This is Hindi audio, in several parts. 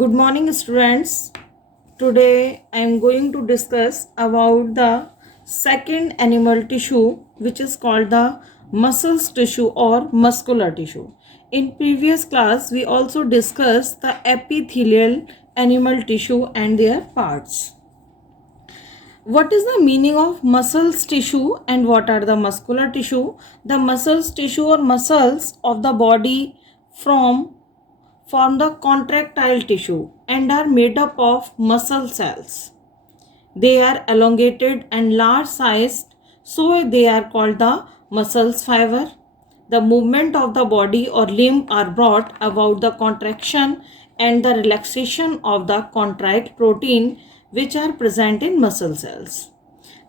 Good morning, students. Today I am going to discuss about the second animal tissue, which is called the muscles tissue or muscular tissue. In previous class, we also discussed the epithelial animal tissue and their parts. What is the meaning of muscles tissue and what are the muscular tissue? The muscles tissue or muscles of the body form the contractile tissue and are made up of muscle cells. They are elongated and large sized, so they are called the muscles fiber. The movement of the body or limb are brought about the contraction and the relaxation of the contract protein which are present in muscle cells.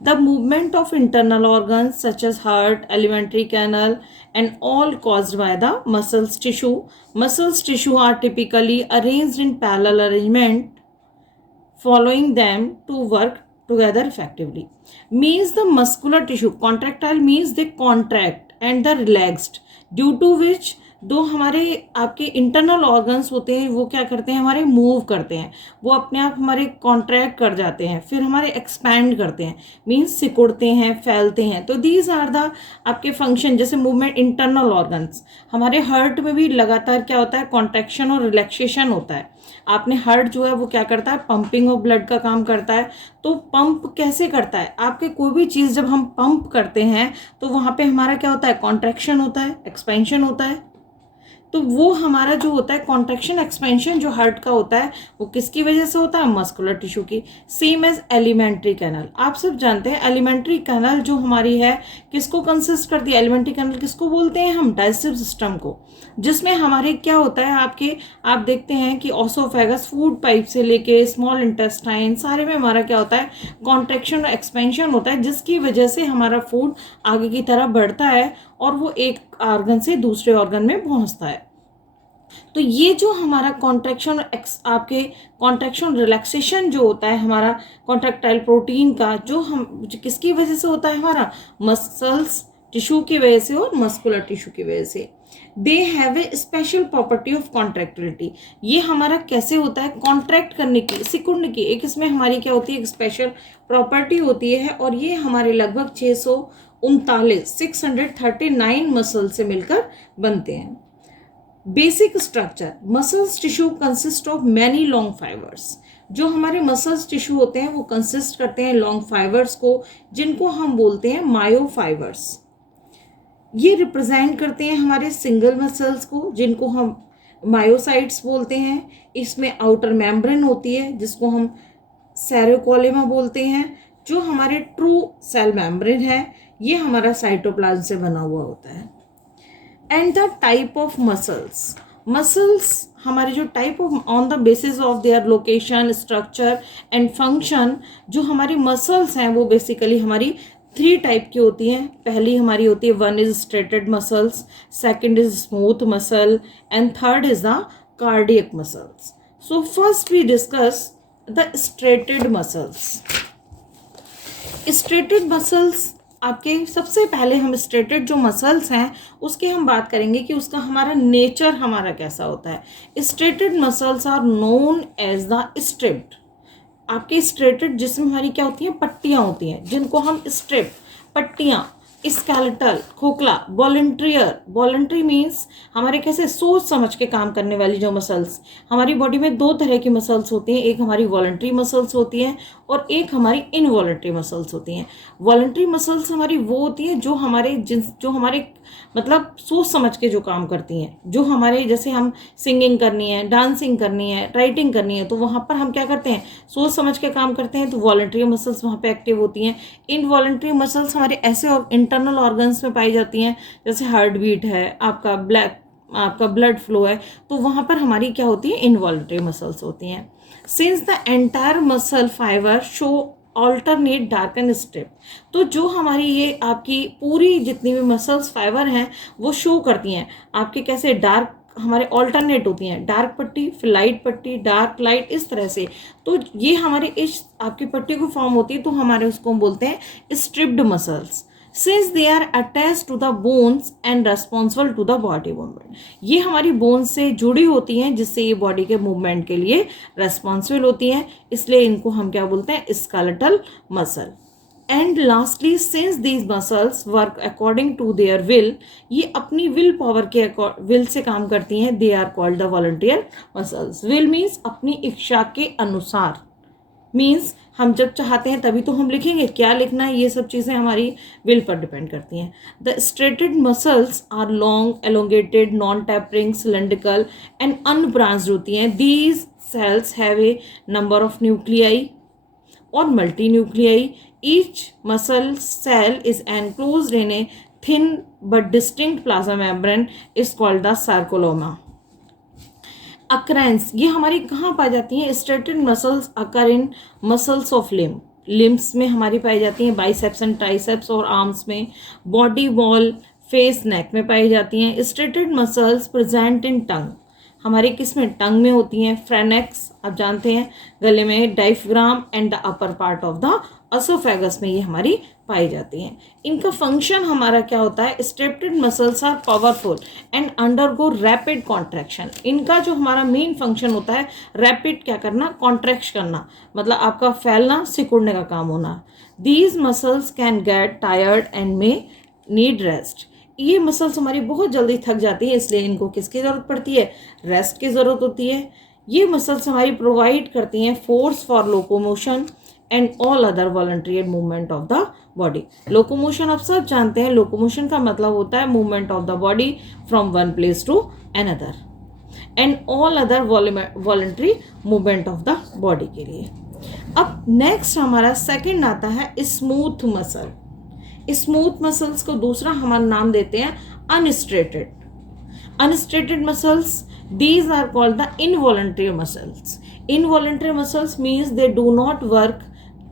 The movement of internal organs such as heart, alimentary canal and all caused by the muscles tissue. Muscles tissue are typically arranged in parallel arrangement, following them to work together effectively. Means the muscular tissue, contractile means they contract and the relaxed, due to which दो हमारे आपके इंटरनल ऑर्गन्स होते हैं वो क्या करते हैं, हमारे मूव करते हैं, वो अपने आप हमारे कॉन्ट्रैक्ट कर जाते हैं, फिर हमारे एक्सपैंड करते हैं, मीन्स सिकुड़ते हैं, फैलते हैं. तो दीज आर द आपके फंक्शन. जैसे मूवमेंट इंटरनल ऑर्गन्स, हमारे हार्ट में भी लगातार क्या होता है, कॉन्ट्रैक्शन और रिलैक्सेशन होता है. आपने हार्ट जो है वो क्या करता है, पंपिंग ऑफ ब्लड का काम करता है. तो पंप कैसे करता है, आपके कोई भी चीज़ जब हम पंप करते हैं तो वहाँ पे हमारा क्या होता है, कॉन्ट्रैक्शन होता है, एक्सपेंशन होता है. तो वो हमारा जो होता है कॉन्ट्रैक्शन एक्सपेंशन जो हार्ट का होता है वो किसकी वजह से होता है, मस्कुलर टिश्यू की. Same as alimentary canal. आप सब जानते हैं एलिमेंट्री कैनल जो हमारी है किसको कंसिस्ट करती है, एलिमेंट्री कैनल किसको बोलते हैं हम, डाइजेस्टिव सिस्टम को, जिसमें हमारे क्या होता है आपके, आप देखते हैं कि ऑसोफेगस, फूड पाइप से लेके स्मॉल इंटेस्टाइन सारे में हमारा क्या होता है, कॉन्ट्रैक्शन और एक्सपेंशन होता है, जिसकी वजह से हमारा फूड आगे की तरफ बढ़ता है और वो एक ऑर्गन से दूसरे ऑर्गन में पहुंचता है. तो ये जो हमारा कॉन्ट्रैक्शन आपके कॉन्ट्रैक्शन रिलैक्सेशन जो होता है हमारा कॉन्ट्रैक्टाइल प्रोटीन का, जो हम किसकी वजह से होता है, हमारा मसल्स टिश्यू की वजह से और मस्कुलर टिश्यू की वजह से. They have a special property of contractility. ये हमारा कैसे होता है, कॉन्ट्रैक्ट करने की, सिकुड़ने की एक इसमें हमारी क्या होती है, एक स्पेशल प्रॉपर्टी होती है. और ये हमारे लगभग 639 मसल से मिलकर बनते हैं. Basic structure, muscles tissue consist of many long fibres. जो हमारे मसल्स टिश्यू होते हैं वो कंसिस्ट करते हैं लॉन्ग फाइबर्स को, जिनको हम बोलते हैं मायोफाइबर्स. ये रिप्रेजेंट करते हैं हमारे सिंगल मसल्स को, जिनको हम मायोसाइट्स बोलते हैं. इसमें आउटर मेम्ब्रेन होती है जिसको हम सेरोकोलेमा बोलते हैं. जो हमारे ट्रू सेल मेम्ब्रेन है ये हमारा साइटोप्लाज्म से बना हुआ होता है. And the type of muscles, muscles हमारे जो type of on the basis of their location, structure and function, जो हमारी मसल्स हैं वो बेसिकली हमारी 3 टाइप की होती हैं. पहली हमारी होती है, 1 is striated muscles, second is smooth muscle and third is the cardiac muscles. So first we discuss the striated muscles. Striated muscles आपके सबसे पहले हम स्ट्रेटेड जो मसल्स हैं उसके हम बात करेंगे कि उसका हमारा नेचर हमारा कैसा होता है. Striated muscles are known as the striped. आपके स्ट्रेटेड जिसमें हमारी क्या होती हैं, पट्टियाँ होती हैं, जिनको हम स्ट्रिप, पट्टियाँ, स्केलेटल, खोखला, वॉलंटियर. वॉलंटरी मीन्स हमारे कैसे सोच समझ के काम करने वाली जो मसल्स. हमारी बॉडी में 2 तरह की मसल्स होती हैं, एक हमारी वॉलंटरी मसल्स होती हैं और एक हमारी इनवॉलंटरी मसल्स होती हैं. वॉलंटरी मसल्स हमारी वो होती हैं जो हमारे मतलब सोच समझ के जो काम करती हैं, जो हमारे जैसे हम सिंगिंग करनी है, डांसिंग करनी है, राइटिंग करनी है, तो वहाँ पर हम क्या करते हैं, सोच समझ के काम करते हैं, तो वॉलंटरी मसल्स वहाँ पे एक्टिव होती हैं. इनवॉलंटरी मसल्स हमारे ऐसे इंटरनल ऑर्गन्स में पाई जाती हैं, जैसे हार्ट बीट है, आपका ब्लड फ्लो है, तो वहाँ पर हमारी क्या होती है, इनवॉलंटरी मसल्स होती हैं. Since the entire muscle fibre show alternate dark and strip. तो जो हमारी ये आपकी पूरी जितनी भी मसल्स फाइबर हैं वो शो करती हैं आपके कैसे, डार्क हमारे ऑल्टरनेट होती हैं, डार्क पट्टी, फिर लाइट पट्टी, डार्क लाइट, इस तरह से. तो ये हमारे इस आपकी पट्टी को फॉर्म होती है, तो हमारे उसको बोलते हैं striped muscles. Since they are attach to the bones and responsible to the body movement. ये हमारी बोन्स से जुड़ी होती हैं, जिससे ये बॉडी के मूवमेंट के लिए रेस्पॉन्सिबल होती हैं, इसलिए इनको हम क्या बोलते हैं, skeletal muscle. And lastly, since these muscles work according to their will, ये अपनी विल पावर के विल से काम करती हैं, they are called the voluntary muscles. Will means अपनी इच्छा के अनुसार, मीन्स हम जब चाहते हैं तभी तो हम लिखेंगे, क्या लिखना है, ये सब चीज़ें हमारी विल पर डिपेंड करती हैं। The striated muscles are long, elongated, non tapering, cylindrical and unbranched होती हैं। These cells have a number of nuclei और multi nuclei. Each muscle cell is enclosed in a thin but distinct plasma membrane is called the sarcolemma. Occurrence, ये हमारी कहाँ पाई जाती हैं? Striated muscles occur in muscles of limbs में हमारी पाई जाती हैं, बाइसेप्स एंड ट्राइसेप्स और आर्म्स में, बॉडी वॉल, फेस, नेक में पाई जाती हैं। स्ट्रेटेड मसल्स प्रेजेंट इन टंग, हमारे किस में, टंग में होती हैं। फ्रेनेक्स आप जानते हैं, गले में, diaphragm and the upper part of the oesophagus में ये हमारी पाई जाती हैं। इनका फंक्शन हमारा क्या होता है? Striated muscles are powerful and undergo rapid contraction. इनका जो हमारा मेन फंक्शन होता है, रैपिड क्या करना, कॉन्ट्रैक्ट करना, मतलब आपका फैलना, सिकुड़ने का काम होना। These muscles can get tired and may need rest. ये मसल्स हमारी बहुत जल्दी थक जाती है, इसलिए इनको किसकी ज़रूरत पड़ती है? रेस्ट की ज़रूरत होती है। ये मसल्स हमारी प्रोवाइड करती हैं force for locomotion and all other voluntary movement of the body. Locomotion आप सब जानते हैं, लोकोमोशन का मतलब होता है movement of the body from one place to another, and all other voluntary movement of the body के लिए। अब नेक्स्ट हमारा सेकंड आता है स्मूथ मसल। स्मूथ मसल्स को दूसरा हमारा नाम देते हैं unstriated. Unstriated muscles, these are called the involuntary muscles. Involuntary muscles means they do not work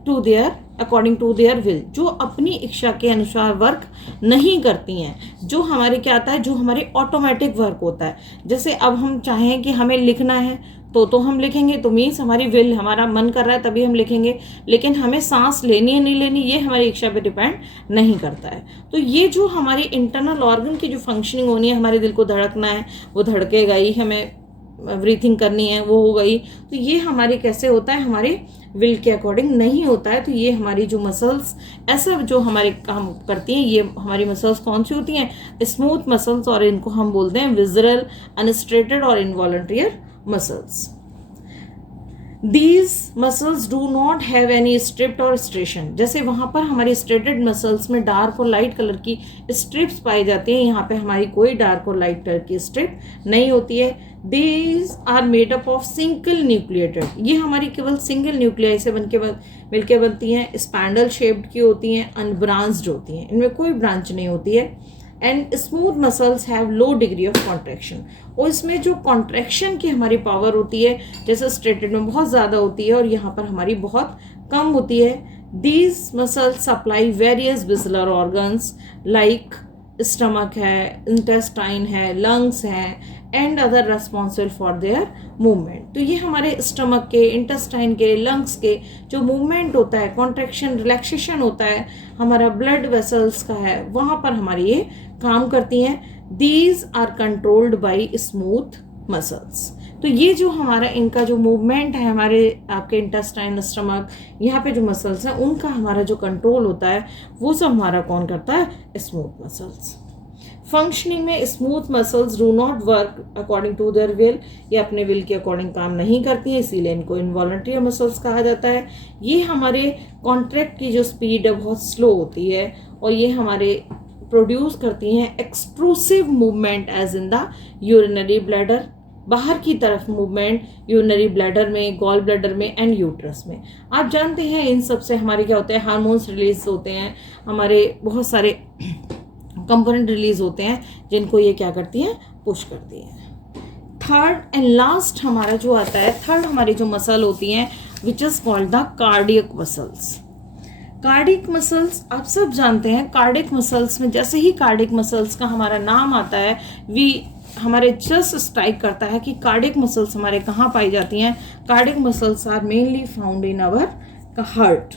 to their according to their will, जो अपनी इच्छा के अनुसार वर्क नहीं करती हैं, जो हमारे क्या आता है, जो हमारे ऑटोमेटिक वर्क होता है। जैसे अब हम चाहें कि हमें लिखना है तो हम लिखेंगे, तो मीन्स हमारी विल, हमारा मन कर रहा है तभी हम लिखेंगे, लेकिन हमें सांस लेनी है नहीं लेनी ये हमारी इच्छा पे डिपेंड नहीं करता है। तो ये जो हमारी इंटरनल ऑर्गन की जो फंक्शनिंग होनी है, हमारे दिल को धड़कना है वो धड़केगा ही, हमें ब्रीथिंग करनी है वो हो गई, तो ये हमारी कैसे होता है, हमारी विल के अकॉर्डिंग नहीं होता है। तो ये हमारी जो मसल्स ऐसा जो हमारे काम करती हैं, ये हमारी मसल्स कौन सी होती हैं? स्मूथ मसल्स, और इनको हम बोलते हैं विजरल, अनस्ट्रेटेड और involuntary muscles. These muscles do not have any strip or striation। जैसे वहाँ पर हमारी स्ट्रेटेड मसल्स में डार्क और लाइट कलर की स्ट्रिप्स पाई जाती हैं, यहाँ पे हमारी कोई डार्क और लाइट कलर की स्ट्रिप नहीं होती है। These are made up of single nucleated, ये हमारी केवल सिंगल न्यूक्लियाई से मिलके बनती हैं, स्पैंडल शेप्ड की होती हैं, अनब्रांच्ड होती हैं, इनमें कोई ब्रांच नहीं होती है। And smooth muscles have low degree of contraction, और इसमें जो कॉन्ट्रैक्शन की हमारी पावर होती है, जैसे स्ट्रेटेड में बहुत ज़्यादा होती है और यहाँ पर हमारी बहुत कम होती है। These muscles supply various visceral organs like stomach है, इंटेस्टाइन है, लंग्स हैं and other responsible for their movement. तो ये हमारे स्टमक के, इंटेस्टाइन के, लंग्स के जो मूवमेंट होता है, कॉन्ट्रैक्शन, रिलैक्सेशन होता है, हमारा ब्लड वेसल्स का है, वहाँ पर हमारी ये काम करती हैं। These are controlled by smooth muscles. तो ये जो हमारा इनका जो मूवमेंट है, हमारे आपके इंटेस्टाइन, स्टमक, यहाँ पे जो मसल्स हैं उनका हमारा जो कंट्रोल होता है वो सब हमारा कौन करता है? Smooth muscles. फंक्शनिंग में smooth muscles do not work according to their will, ये अपने विल के अकॉर्डिंग काम नहीं करती हैं, इसीलिए इनको इनवॉलंटरी मसल्स कहा जाता है। ये हमारे कॉन्ट्रैक्ट की जो स्पीड है बहुत स्लो होती है, और ये हमारे प्रोड्यूस करती हैं extrusive movement as in the urinary bladder, बाहर की तरफ मूवमेंट यूरिनरी ब्लैडर में, गॉल ब्लैडर में एंड यूट्रस में। आप जानते हैं इन सब से हमारे क्या होते हैं? हार्मोन्स रिलीज होते हैं, हमारे बहुत सारे कंपोनेंट रिलीज होते हैं जिनको ये क्या करती हैं? पुश करती हैं। थर्ड एंड लास्ट हमारा जो आता है, थर्ड हमारी जो मसल होती हैं which is called the cardiac muscles. Cardiac muscles आप सब जानते हैं, कार्डिक मसल्स में जैसे ही कार्डिक मसल्स का हमारा नाम आता है, हमारे जस्ट स्ट्राइक करता है कि कार्डिक मसल्स हमारे कहाँ पाई जाती हैं। Cardiac muscles are mainly found in our heart.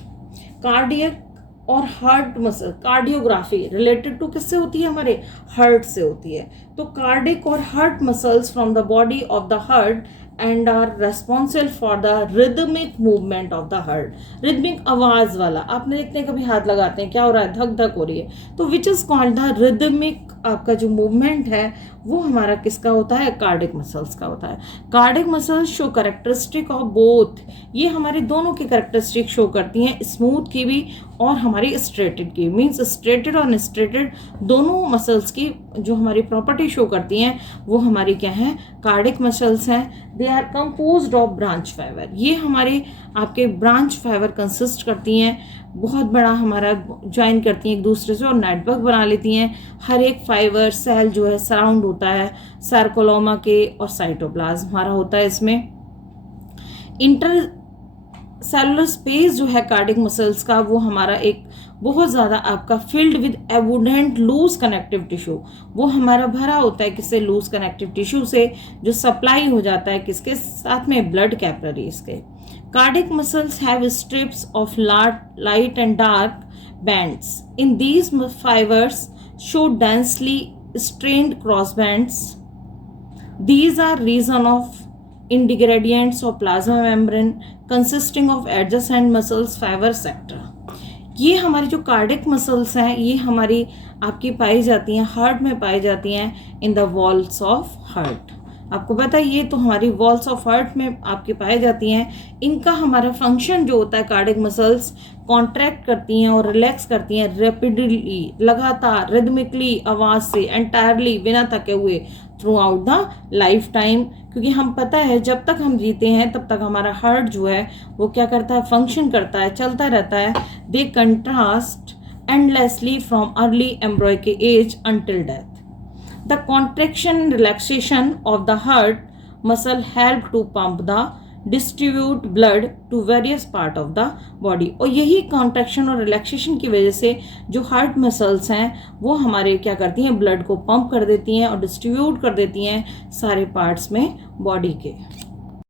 Cardiac और heart muscle, cardiography related to किससे होती है, हमारे हार्ट से होती है। तो कार्डिक और heart muscles from the body of the heart and are responsible for the rhythmic movement of the heart, rhythmic आवाज वाला, आपने देखते हैं कभी हाथ लगाते हैं क्या हो रहा है, धक धक हो रही है, तो which is called the rhythmic, आपका जो मूवमेंट है वो हमारा किसका होता है, कार्डिक मसल्स का होता है। Cardiac muscles show characteristic of both, ये हमारे दोनों की कैरेक्टरिस्टिक शो करती हैं, स्मूथ की भी और हमारी स्ट्रेटेड की, मींस स्ट्रेटेड और अनस्ट्रेटेड दोनों मसल्स की जो हमारी प्रॉपर्टी शो करती हैं वो हमारी क्या है, कार्डिक मसल्स हैं। They are composed of branch fibre, ये हमारे आपके ब्रांच फाइबर कंसिस्ट करती हैं, बहुत बड़ा हमारा ज्वाइन करती हैं एक दूसरे से और नेटवर्क बना लेती हैं। हर एक फाइबर सेल जो है सराउंड होता है सार्कोलोमा के और साइटोप्लाज्म हमारा होता है इसमें। इंटर सेलुलर स्पेस जो है कार्डिक मसल्स का वो हमारा एक बहुत ज़्यादा आपका filled with abundant loose connective tissue, वो हमारा भरा होता है किससे, लूज कनेक्टिव टिश्यू से, जो सप्लाई हो जाता है किसके साथ में, ब्लड कैपिलरीज के। Cardiac muscles have strips of light and dark bands in these fibres show densely strained crossbands. These are region of ingredients of plasma membrane consisting of adjacent muscles, fibers, etc. ये हमारी जो कार्डिक मसल्स हैं ये हमारी आपकी पाई जाती हैं, हार्ट में पाई जाती हैं in the walls of heart. आपको पता है ये तो हमारी वॉल्स ऑफ हार्ट में आपकी पाई जाती हैं। इनका हमारा फंक्शन जो होता है, कार्डिक मसल्स कॉन्ट्रैक्ट करती हैं और रिलैक्स करती हैं रैपिडली, लगातार, रिदमिकली, आवाज़ से, एंटायरली, बिना थके हुए, through out the life time. क्योंकि हम पता है जब तक हम जीते हैं तब तक हमारा हार्ट जो है वो क्या करता है, फंक्शन करता है, चलता रहता है। They contract endlessly from early embryonic age until death. The contraction and relaxation of the heart muscle help to pump the distribute blood to various part of the body। और यही contraction और relaxation की वजह से जो हार्ट मसल्स हैं वो हमारे क्या करती हैं, ब्लड को पंप कर देती हैं और डिस्ट्रीब्यूट कर देती हैं सारे पार्ट्स में बॉडी के।